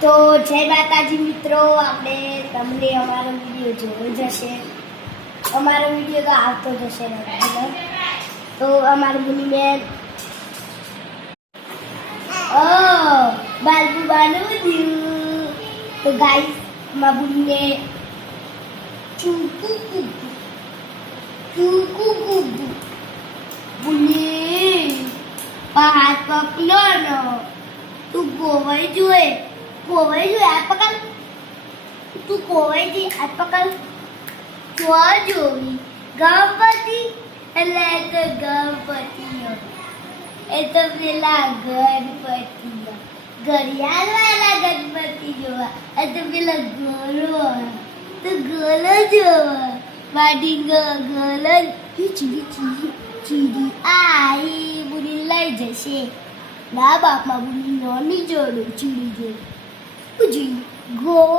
તો જય માતાજી મિત્રો, આપણે તમને અમારો વિડીયો જોવો જશે. અમારો વિડીયો તો આવતો જશે ને. તો અમારું બુનીબેન બાલબુ બાનું તો ગાઈસ માં બુનીને ચૂકુ બુની હાથ પકડો નો તું ગોવાઈ જોઈએ આ પકડ તું ગોવાઈ જઈ આ પકડ જોવી ગણપતિ એટલે તો ગણપતિ એ તો પેલા ગણપતિ ઘડિયાળ વાળા ગણપતિ જોવા એ તો પેલા ગોળો તો ગોળો જોવા વાડી ગોળો ચીડી આઈ બુની લઈ જશે ના બાપમાં બુની નોની જોડું ચીડી જોડું ગોળો